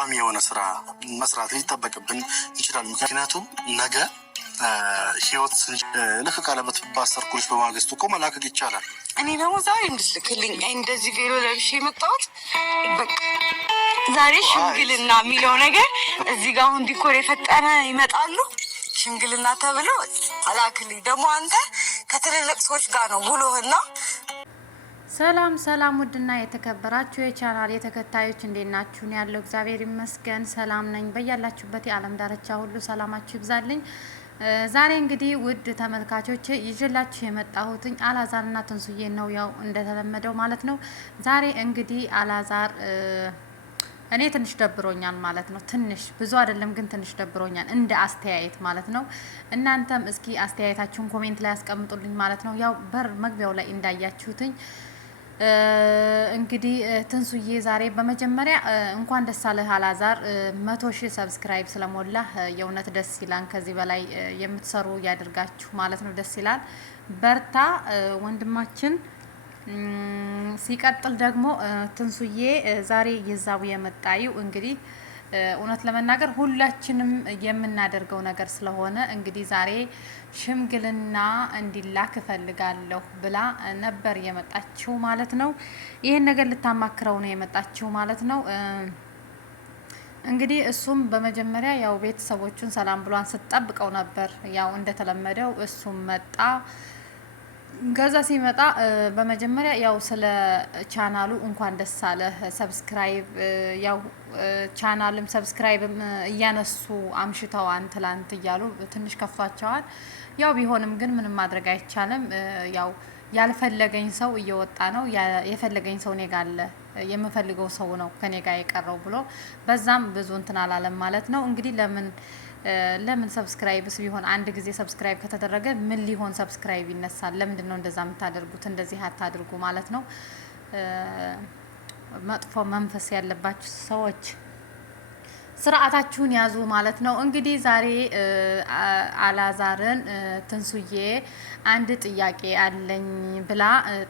ቋሚ የሆነ ስራ መስራት ሊጠበቅብን ይችላል። ምክንያቱም ነገ ህይወት ልክ ቀለበት ባሰርኩልሽ በማግስቱ እኮ መላከክ ይቻላል። እኔ ደግሞ ዛሬ እንድትልክልኝ እንደዚህ ቬሎ ለብሼ የመጣሁት በቃ ዛሬ ሽምግልና የሚለው ነገር እዚህ ጋር አሁን ዲኮር የፈጠረ ይመጣሉ ሽምግልና ተብሎ አላክልኝ። ደግሞ አንተ ከትልልቅ ሰዎች ጋር ነው ውሎህና። ሰላም ሰላም፣ ውድና የተከበራችሁ የቻናል የተከታዮች እንዴት ናችሁ? ያለው እግዚአብሔር ይመስገን ሰላም ነኝ። በያላችሁበት የዓለም ዳርቻ ሁሉ ሰላማችሁ ይብዛልኝ። ዛሬ እንግዲህ ውድ ተመልካቾች ይዤላችሁ የመጣሁትኝ አላዛርና ትንሱዬ ነው፣ ያው እንደተለመደው ማለት ነው። ዛሬ እንግዲህ አላዛር እኔ ትንሽ ደብሮኛል ማለት ነው። ትንሽ ብዙ አይደለም ግን ትንሽ ደብሮኛል እንደ አስተያየት ማለት ነው። እናንተም እስኪ አስተያየታችሁን ኮሜንት ላይ ያስቀምጡልኝ ማለት ነው። ያው በር መግቢያው ላይ እንዳያችሁትኝ እንግዲህ ትንሱዬ ዛሬ በመጀመሪያ እንኳን ደስ አለህ አላዛር 100,000 ሰብስክራይብ ስለሞላ የእውነት ደስ ይላል። ከዚህ በላይ የምትሰሩ ያድርጋችሁ ማለት ነው። ደስ ይላል። በርታ ወንድማችን። ሲቀጥል ደግሞ ትንሱዬ ዛሬ ይዛው የመጣዩ እንግዲህ እውነት ለመናገር ሁላችንም የምናደርገው ነገር ስለሆነ እንግዲህ ዛሬ ሽምግልና እንዲላክ እፈልጋለሁ ብላ ነበር የመጣችው ማለት ነው። ይሄን ነገር ልታማክረው ነው የመጣችው ማለት ነው። እንግዲህ እሱም በመጀመሪያ ያው ቤተሰቦቹን ሰላም ብሏን ስትጠብቀው ነበር። ያው እንደተለመደው እሱም መጣ። ገዛ ሲመጣ በመጀመሪያ ያው ስለ ቻናሉ እንኳን ደስ አለ ሰብስክራይብ፣ ያው ቻናልም ሰብስክራይብም እያነሱ አምሽተዋን ትላንት እያሉ ትንሽ ከፋቸዋል። ያው ቢሆንም ግን ምንም ማድረግ አይቻልም። ያው ያልፈለገኝ ሰው እየወጣ ነው፣ የፈለገኝ ሰው ኔጋ አለ፣ የምፈልገው ሰው ነው ከኔ ጋር የቀረው ብሎ በዛም ብዙ እንትን አላለም ማለት ነው። እንግዲህ ለምን ሰብስክራይብስ ቢሆን አንድ ጊዜ ሰብስክራይብ ከተደረገ ምን ሊሆን ሰብስክራይብ ይነሳል? ለምንድን ነው እንደዛ የምታደርጉት? እንደዚህ አታድርጉ ማለት ነው። መጥፎ መንፈስ ያለባችሁ ሰዎች ስርዓታችሁን ያዙ ማለት ነው። እንግዲህ ዛሬ አላዛርን ትንሱዬ አንድ ጥያቄ አለኝ ብላ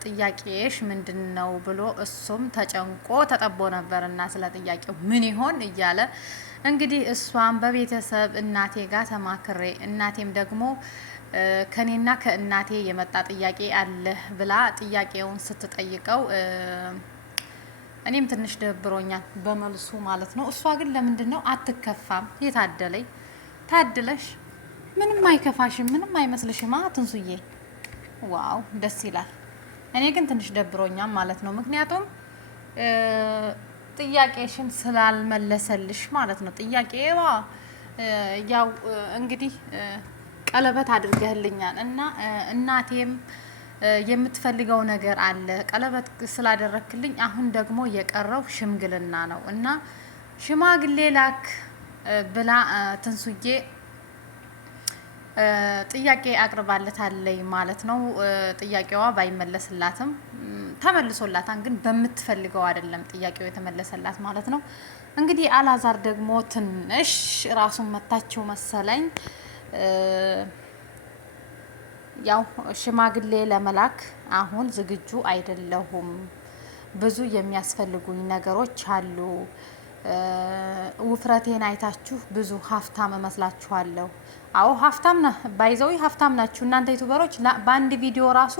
ጥያቄሽ ምንድን ነው ብሎ እሱም ተጨንቆ ተጠቦ ነበርና ስለ ጥያቄው ምን ይሆን እያለ እንግዲህ እሷም በቤተሰብ እናቴ ጋር ተማክሬ እናቴም ደግሞ ከኔና ከእናቴ የመጣ ጥያቄ አለ ብላ ጥያቄውን ስትጠይቀው እኔም ትንሽ ደብሮኛል በመልሱ ማለት ነው። እሷ ግን ለምንድን ነው አትከፋም? የታደለኝ ታድለሽ፣ ምንም አይከፋሽም፣ ምንም አይመስልሽማ ትንሱዬ። ዋው ደስ ይላል። እኔ ግን ትንሽ ደብሮኛል ማለት ነው። ምክንያቱም ጥያቄሽን ስላልመለሰልሽ ማለት ነው። ጥያቄዋ ያው እንግዲህ ቀለበት አድርገህልኛል እና እናቴም የምትፈልገው ነገር አለ፣ ቀለበት ስላደረክልኝ አሁን ደግሞ የቀረው ሽምግልና ነው እና ሽማግሌ ላክ ብላ ትንሱዬ ጥያቄ አቅርባለታለይ ማለት ነው። ጥያቄዋ ባይመለስላትም ተመልሶላታን፣ ግን በምትፈልገው አይደለም ጥያቄው የተመለሰላት ማለት ነው። እንግዲህ አላዛር ደግሞ ትንሽ ራሱን መታቸው መሰለኝ። ያው ሽማግሌ ለመላክ አሁን ዝግጁ አይደለሁም፣ ብዙ የሚያስፈልጉኝ ነገሮች አሉ። ውፍረቴን አይታችሁ ብዙ ሀፍታም እመስላችኋለሁ። አዎ ሀፍታም ነህ፣ ባይዘው ሀፍታም ናችሁ እናንተ ዩቲዩበሮች። በአንድ ቪዲዮ ራሱ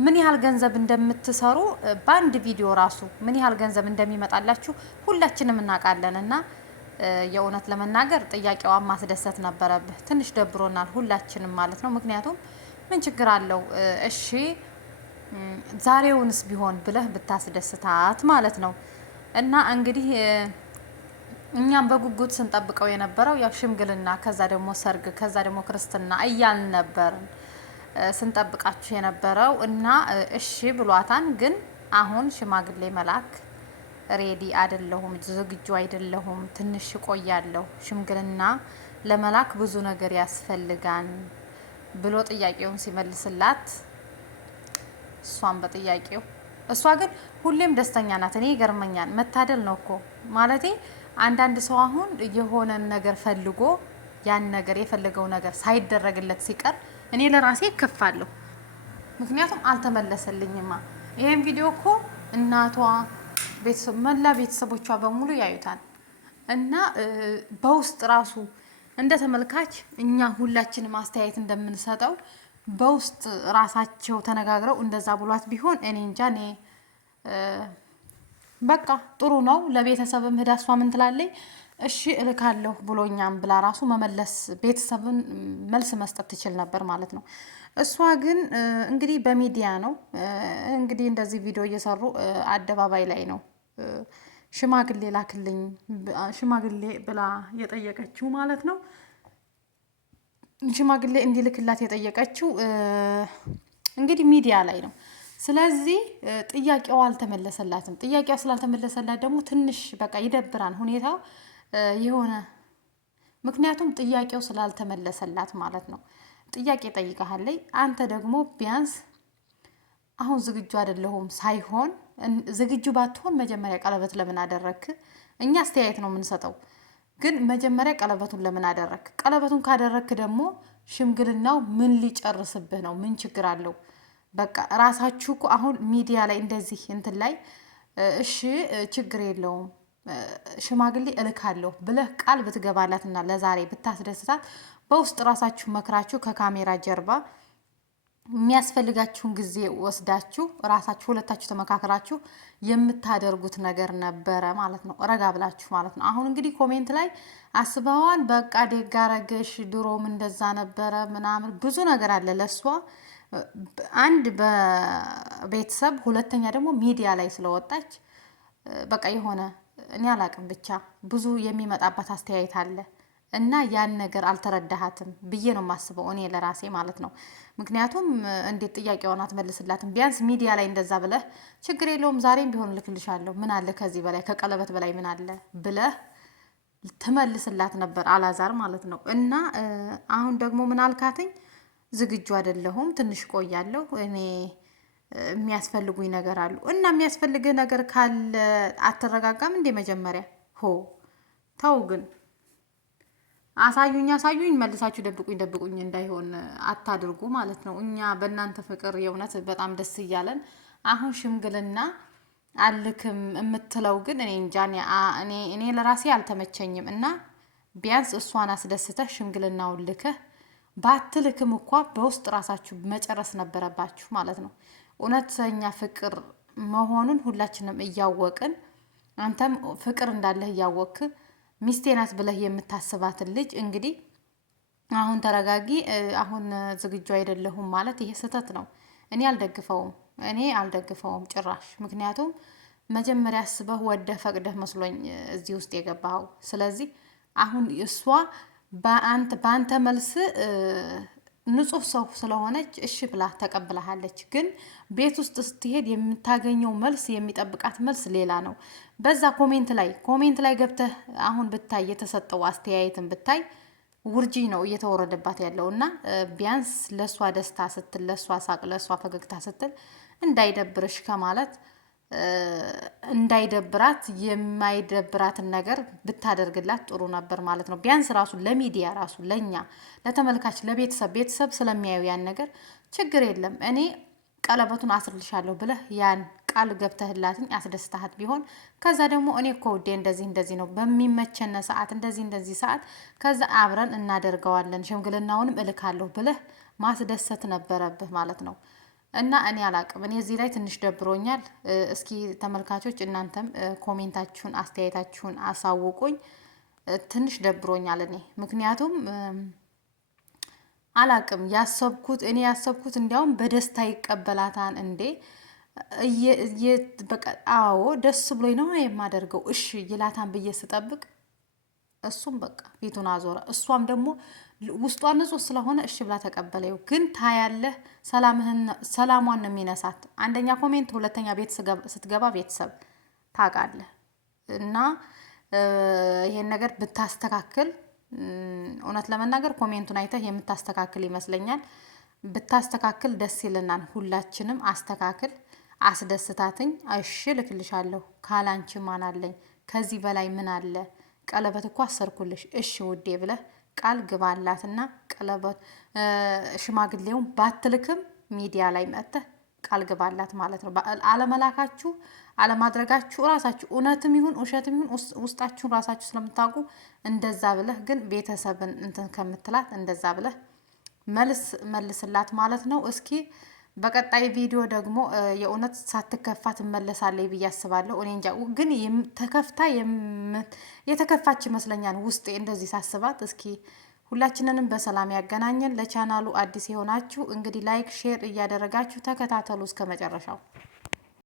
ምን ያህል ገንዘብ እንደምትሰሩ፣ በአንድ ቪዲዮ ራሱ ምን ያህል ገንዘብ እንደሚመጣላችሁ ሁላችንም እናውቃለን። እና የእውነት ለመናገር ጥያቄዋን ማስደሰት ነበረብህ። ትንሽ ደብሮናል ሁላችንም ማለት ነው። ምክንያቱም ምን ችግር አለው? እሺ ዛሬውንስ ቢሆን ብለህ ብታስደስታት ማለት ነው። እና እንግዲህ እኛም በጉጉት ስንጠብቀው የነበረው ያው ሽምግልና፣ ከዛ ደግሞ ሰርግ፣ ከዛ ደግሞ ክርስትና እያልን ነበር ስንጠብቃችሁ የነበረው እና እሺ ብሏታን። ግን አሁን ሽማግሌ መላክ ሬዲ አይደለሁም፣ ዝግጁ አይደለሁም፣ ትንሽ ቆያለሁ፣ ሽምግልና ለመላክ ብዙ ነገር ያስፈልጋል ብሎ ጥያቄውን ሲመልስላት እሷን በጥያቄው እሷ ግን ሁሌም ደስተኛ ናት። እኔ ይገርመኛል። መታደል ነው እኮ ማለቴ። አንዳንድ ሰው አሁን የሆነ ነገር ፈልጎ ያን ነገር የፈለገው ነገር ሳይደረግለት ሲቀር እኔ ለራሴ እከፋለሁ። ምክንያቱም አልተመለሰልኝማ። ይሄን ቪዲዮ እኮ እናቷ፣ መላ ቤተሰቦቿ በሙሉ ያዩታል እና በውስጥ ራሱ እንደ ተመልካች እኛ ሁላችንም አስተያየት እንደምንሰጠው በውስጥ ራሳቸው ተነጋግረው እንደዛ ብሏት ቢሆን እኔ እንጃ። እኔ በቃ ጥሩ ነው። ለቤተሰብም ሄዳ እሷ ምን ትላለች? እሺ እልካለሁ ብሎኛም ብላ ራሱ መመለስ ቤተሰብን መልስ መስጠት ትችል ነበር ማለት ነው። እሷ ግን እንግዲህ በሚዲያ ነው እንግዲህ እንደዚህ ቪዲዮ እየሰሩ አደባባይ ላይ ነው ሽማግሌ ላክልኝ ሽማግሌ ብላ የጠየቀችው ማለት ነው። ሽማግሌ እንዲልክላት የጠየቀችው እንግዲህ ሚዲያ ላይ ነው። ስለዚህ ጥያቄዋ አልተመለሰላትም። ጥያቄዋ ስላልተመለሰላት ደግሞ ትንሽ በቃ ይደብራል ሁኔታው የሆነ ምክንያቱም ጥያቄው ስላልተመለሰላት ማለት ነው። ጥያቄ ጠይቀሃለይ አንተ ደግሞ ቢያንስ አሁን ዝግጁ አይደለሁም ሳይሆን ዝግጁ ባትሆን መጀመሪያ ቀለበት ለምን አደረክ? እኛ አስተያየት ነው የምንሰጠው፣ ግን መጀመሪያ ቀለበቱን ለምን አደረክ? ቀለበቱን ካደረክ ደግሞ ሽምግልናው ምን ሊጨርስብህ ነው? ምን ችግር አለው? በቃ ራሳችሁ እኮ አሁን ሚዲያ ላይ እንደዚህ እንትን ላይ እሺ ችግር የለውም ሽማግሌ እልካለሁ ብለህ ቃል ብትገባላትና ለዛሬ ብታስደስታት በውስጥ ራሳችሁ መክራችሁ ከካሜራ ጀርባ የሚያስፈልጋችሁን ጊዜ ወስዳችሁ ራሳችሁ ሁለታችሁ ተመካከራችሁ የምታደርጉት ነገር ነበረ ማለት ነው። ረጋ ብላችሁ ማለት ነው። አሁን እንግዲህ ኮሜንት ላይ አስበዋን በቃ ደግ አረገሽ፣ ድሮም እንደዛ ነበረ ምናምን ብዙ ነገር አለ ለሷ አንድ በቤተሰብ ሁለተኛ ደግሞ ሚዲያ ላይ ስለወጣች በቃ የሆነ እኔ አላቅም ብቻ ብዙ የሚመጣበት አስተያየት አለ እና ያን ነገር አልተረዳሃትም ብዬ ነው የማስበው እኔ ለራሴ ማለት ነው። ምክንያቱም እንዴት ጥያቄውን አትመልስላትም? ቢያንስ ሚዲያ ላይ እንደዛ ብለህ ችግር የለውም ዛሬም ቢሆን ልክልሻለሁ ምን አለ ከዚህ በላይ ከቀለበት በላይ ምን አለ ብለህ ትመልስላት ነበር አላዛር ማለት ነው። እና አሁን ደግሞ ምን አልካትኝ? ዝግጁ አይደለሁም ትንሽ ቆያለሁ እኔ የሚያስፈልጉኝ ነገር አሉ። እና የሚያስፈልግህ ነገር ካለ አትረጋጋም እንዴ? መጀመሪያ ተው ግን አሳዩኝ መልሳችሁ ደብቁኝ እንዳይሆን አታድርጉ ማለት ነው። እኛ በእናንተ ፍቅር የእውነት በጣም ደስ እያለን አሁን ሽምግልና አልክም የምትለው ግን እኔ እንጃ እኔ ለራሴ አልተመቸኝም። እና ቢያንስ እሷን አስደስተህ ሽምግልናውን ልከህ ባትልክም እንኳ በውስጥ ራሳችሁ መጨረስ ነበረባችሁ ማለት ነው። እውነተኛ ፍቅር መሆኑን ሁላችንም እያወቅን አንተም ፍቅር እንዳለህ እያወቅክ ሚስቴ ናት ብለህ የምታስባትን ልጅ እንግዲህ አሁን ተረጋጊ፣ አሁን ዝግጁ አይደለሁም ማለት ይሄ ስህተት ነው። እኔ አልደግፈውም ጭራሽ። ምክንያቱም መጀመሪያ አስበህ ወደህ ፈቅደህ መስሎኝ እዚህ ውስጥ የገባኸው። ስለዚህ አሁን እሷ በአንተ መልስ ንጹህ ሰው ስለሆነች እሺ ብላ ተቀብላሃለች። ግን ቤት ውስጥ ስትሄድ የምታገኘው መልስ የሚጠብቃት መልስ ሌላ ነው። በዛ ኮሜንት ላይ ገብተህ አሁን ብታይ የተሰጠው አስተያየትን ብታይ ውርጂ ነው እየተወረደባት ያለው። እና ቢያንስ ለእሷ ደስታ ስትል፣ ለእሷ ሳቅ፣ ለእሷ ፈገግታ ስትል እንዳይደብርሽ ከማለት እንዳይደብራት የማይደብራትን ነገር ብታደርግላት ጥሩ ነበር ማለት ነው። ቢያንስ ራሱ ለሚዲያ ራሱ ለኛ ለተመልካች ቤተሰብ ስለሚያዩ ያን ነገር ችግር የለም እኔ ቀለበቱን አስርልሻለሁ ብለህ ያን ቃል ገብተህላትኝ አስደስታሃት ቢሆን ከዛ ደግሞ እኔ እኮ ውዴ እንደዚህ ነው በሚመቸነ ሰዓት እንደዚህ ሰዓት ከዛ አብረን እናደርገዋለን ሽምግልናውንም እልካለሁ ብለህ ማስደሰት ነበረብህ ማለት ነው። እና እኔ አላቅም፣ እኔ እዚህ ላይ ትንሽ ደብሮኛል። እስኪ ተመልካቾች እናንተም ኮሜንታችሁን አስተያየታችሁን አሳውቁኝ። ትንሽ ደብሮኛል እኔ ምክንያቱም አላቅም እኔ ያሰብኩት እንዲያውም በደስታ ይቀበላታን እንዴ በቃ አዎ ደስ ብሎኝ ነው የማደርገው እሺ ይላታን ብዬ ስጠብቅ እሱም በቃ ፊቱን አዞረ። እሷም ደግሞ ውስጧ ንጹህ ስለሆነ እሺ ብላ ተቀበለው። ግን ታያለህ ሰላሟን ነው የሚነሳት። አንደኛ ኮሜንት፣ ሁለተኛ ቤት ስትገባ ቤተሰብ ታውቃለህ። እና ይሄን ነገር ብታስተካክል እውነት ለመናገር ኮሜንቱን አይተህ የምታስተካክል ይመስለኛል። ብታስተካክል ደስ ይለናል። ሁላችንም አስተካክል፣ አስደስታትኝ። እሺ ልክልሻለሁ ካላንቺ ማን አለኝ? ከዚህ በላይ ምን አለ? ቀለበት እኮ አሰርኩልሽ እሺ ውዴ ብለህ ቃል ግባላትና ቀለበት ሽማግሌውን ባትልክም ሚዲያ ላይ መጥተህ ቃል ግባላት ማለት ነው። አለመላካችሁ አለማድረጋችሁ ራሳችሁ እውነትም ይሁን ውሸትም ይሁን ውስጣችሁን ራሳችሁ ስለምታውቁ እንደዛ ብለህ ግን ቤተሰብን እንትን ከምትላት እንደዛ ብለህ መልስላት ማለት ነው። እስኪ በቀጣይ ቪዲዮ ደግሞ የእውነት ሳትከፋ ትመለሳለች ብዬ አስባለሁ። እኔ እንጃ ግን ተከፍታ የተከፋች ይመስለኛል ውስጤ እንደዚህ ሳስባት። እስኪ ሁላችንንም በሰላም ያገናኘን። ለቻናሉ አዲስ የሆናችሁ እንግዲህ ላይክ ሼር እያደረጋችሁ ተከታተሉ እስከ መጨረሻው።